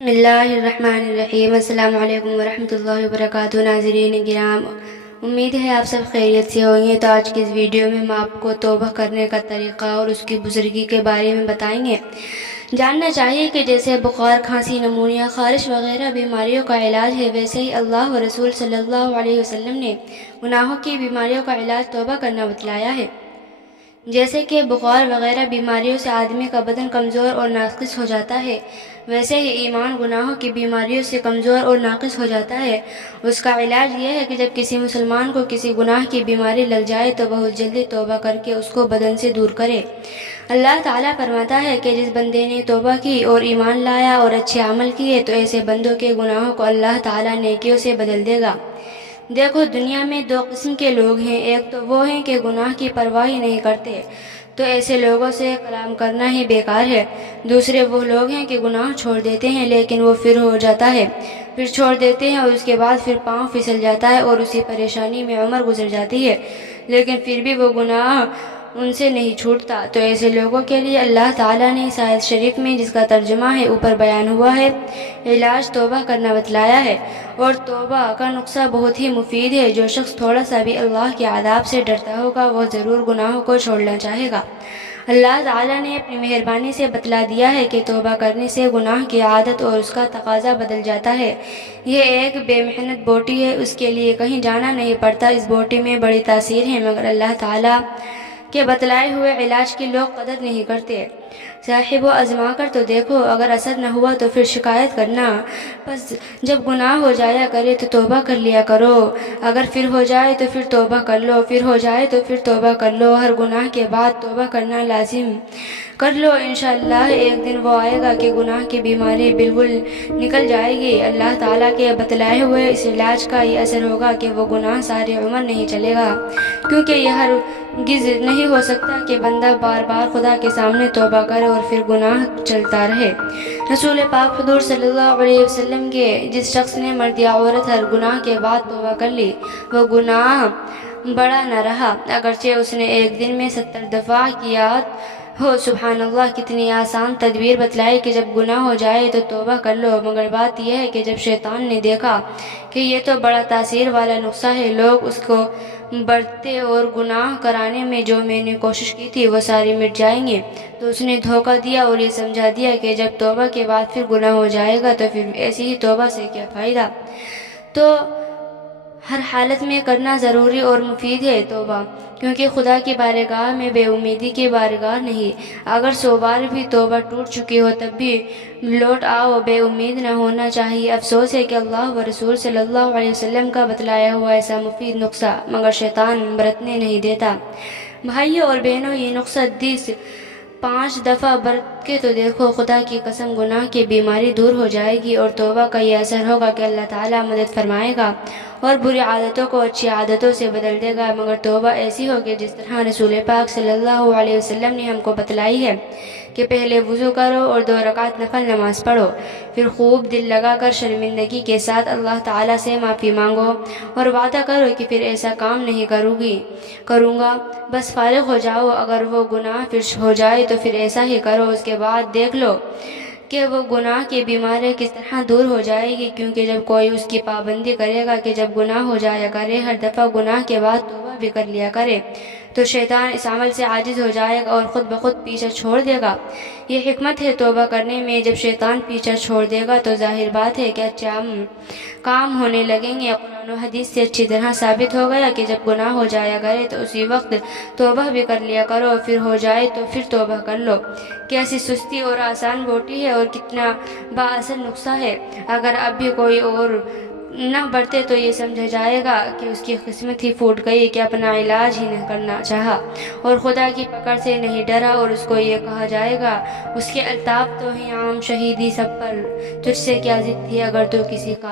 بسم اللہ الرحمن الرحیم۔ السلام علیکم ورحمۃ اللہ وبرکاتہ۔ ناظرین کرام، امید ہے آپ سب خیریت سے ہوں گے۔ تو آج کی اس ویڈیو میں ہم آپ کو توبہ کرنے کا طریقہ اور اس کی بزرگی کے بارے میں بتائیں گے۔ جاننا چاہیے کہ جیسے بخار، کھانسی، نمونیا، خارش وغیرہ بیماریوں کا علاج ہے، ویسے ہی اللہ و رسول صلی اللہ علیہ وسلم نے گناہوں کی بیماریوں کا علاج توبہ کرنا بتلایا ہے۔ جیسے کہ بخار وغیرہ بیماریوں سے آدمی کا بدن کمزور اور ناقص ہو جاتا ہے، ویسے ہی ایمان گناہوں کی بیماریوں سے کمزور اور ناقص ہو جاتا ہے۔ اس کا علاج یہ ہے کہ جب کسی مسلمان کو کسی گناہ کی بیماری لگ جائے تو بہت جلدی توبہ کر کے اس کو بدن سے دور کرے۔ اللہ تعالیٰ فرماتا ہے کہ جس بندے نے توبہ کی اور ایمان لایا اور اچھے عمل کیے تو ایسے بندوں کے گناہوں کو اللہ تعالیٰ نیکیوں سے بدل دے گا۔ دیکھو، دنیا میں دو قسم کے لوگ ہیں۔ ایک تو وہ ہیں کہ گناہ کی پرواہ ہی نہیں کرتے، تو ایسے لوگوں سے کلام کرنا ہی بیکار ہے۔ دوسرے وہ لوگ ہیں کہ گناہ چھوڑ دیتے ہیں لیکن وہ پھر ہو جاتا ہے، پھر چھوڑ دیتے ہیں اور اس کے بعد پھر پاؤں پھسل جاتا ہے اور اسی پریشانی میں عمر گزر جاتی ہے، لیکن پھر بھی وہ گناہ ان سے نہیں چھوٹتا۔ تو ایسے لوگوں کے لیے اللہ تعالیٰ نے اس آیت شریف میں، جس کا ترجمہ ہے اوپر بیان ہوا ہے، علاج توبہ کرنا بتلایا ہے۔ اور توبہ کا نسخہ بہت ہی مفید ہے۔ جو شخص تھوڑا سا بھی اللہ کے عذاب سے ڈرتا ہوگا وہ ضرور گناہوں کو چھوڑنا چاہے گا۔ اللہ تعالیٰ نے اپنی مہربانی سے بتلا دیا ہے کہ توبہ کرنے سے گناہ کی عادت اور اس کا تقاضا بدل جاتا ہے۔ یہ ایک بے محنت بوٹی ہے، اس کے لیے کہیں جانا نہیں پڑتا۔ اس بوٹی میں بڑی تاثیر ہے، مگر اللہ تعالیٰ کے بتلائے ہوئے علاج کی لوگ قدر نہیں کرتے۔ صاحب آزما کر تو دیکھو، اگر اثر نہ ہوا تو پھر شکایت کرنا۔ بس جب گناہ ہو جایا کرے تو توبہ کر لیا کرو، اگر پھر ہو جائے تو پھر توبہ کر لو، پھر ہو جائے تو پھر توبہ کر لو۔ ہر گناہ کے بعد توبہ کرنا لازم کر لو، انشاءاللہ ایک دن وہ آئے گا کہ گناہ کی بیماری بالکل نکل جائے گی۔ اللہ تعالیٰ کے بتلائے ہوئے اس علاج کا یہ اثر ہوگا کہ وہ گناہ ساری عمر نہیں چلے گا، کیونکہ یہ ہرگز نہیں ہو سکتا کہ بندہ بار بار خدا کے سامنے توبہ کرے اور پھر گناہ چلتا رہے۔ رسول پاک حضور صلی اللہ علیہ وسلم کے جس شخص نے مرد یا عورت ہر گناہ کے بعد توبہ کر لی، وہ گناہ بڑا نہ رہا، اگرچہ اس نے ایک دن میں 70 دفعہ کیا ہو۔ سبحان اللہ، کتنی آسان تدبیر بتلائی کہ جب گناہ ہو جائے تو توبہ کر لو۔ مگر بات یہ ہے کہ جب شیطان نے دیکھا کہ یہ تو بڑا تاثیر والا نسخہ ہے، لوگ اس کو بڑھتے اور گناہ کرانے میں جو میں نے کوشش کی تھی وہ ساری مٹ جائیں گے، تو اس نے دھوکہ دیا اور یہ سمجھا دیا کہ جب توبہ کے بعد پھر گناہ ہو جائے گا تو پھر ایسی ہی توبہ سے کیا فائدہ۔ تو ہر حالت میں کرنا ضروری اور مفید ہے توبہ، کیونکہ خدا کی بارگاہ میں بے امیدی کی بارگاہ نہیں۔ اگر 100 بار بھی توبہ ٹوٹ چکی ہو تب بھی لوٹ آؤ، بے امید نہ ہونا چاہیے۔ افسوس ہے کہ اللہ و رسول صلی اللہ علیہ وسلم کا بتلایا ہوا ایسا مفید نسخہ مگر شیطان برتنے نہیں دیتا۔ بھائیوں اور بہنوں، یہ نسخہ 5 دفعہ برت کے تو دیکھو، خدا کی قسم گناہ کی بیماری دور ہو جائے گی اور توبہ کا یہ اثر ہوگا کہ اللہ تعالیٰ مدد فرمائے گا اور بری عادتوں کو اچھی عادتوں سے بدل دے گا۔ مگر توبہ ایسی ہوگی جس طرح رسول پاک صلی اللہ علیہ وسلم نے ہم کو بتلائی ہے کہ پہلے وضو کرو اور 2 رکعت نفل نماز پڑھو، پھر خوب دل لگا کر شرمندگی کے ساتھ اللہ تعالیٰ سے معافی مانگو اور وعدہ کرو کہ پھر ایسا کام نہیں کروں گا، بس فارغ ہو جاؤ۔ اگر وہ گناہ پھر ہو جائے تو پھر ایسا ہی کرو، اس کے بعد دیکھ لو کہ وہ گناہ کی بیماری کس طرح دور ہو جائے گی۔ کیونکہ جب کوئی اس کی پابندی کرے گا کہ جب گناہ ہو جایا کرے ہر دفعہ گناہ کے بعد توبہ بھی کر لیا کرے، تو شیطان اس عمل سے عاجز ہو جائے گا اور خود بخود پیچھا چھوڑ دے گا۔ یہ حکمت ہے توبہ کرنے میں۔ جب شیطان پیچھا چھوڑ دے گا تو ظاہر بات ہے کہ اچھے کام ہونے لگیں گے۔ قرآن و حدیث سے اچھی طرح ثابت ہو گیا کہ جب گناہ ہو جایا کرے تو اسی وقت توبہ بھی کر لیا کرو، پھر ہو جائے تو پھر توبہ کر لو۔ کیسی سستی اور آسان بوٹی ہے اور کتنا با اثر نسخہ ہے۔ اگر اب بھی کوئی اور نہ برتے تو یہ سمجھا جائے گا کہ اس کی قسمت ہی پھوٹ گئی، کہ اپنا علاج ہی نہ کرنا چاہا اور خدا کی پکڑ سے نہیں ڈرا، اور اس کو یہ کہا جائے گا اس کے الطاف تو ہیں عام، شہیدی سب پر، تجھ سے کیا ضد تھی اگر تو کسی کا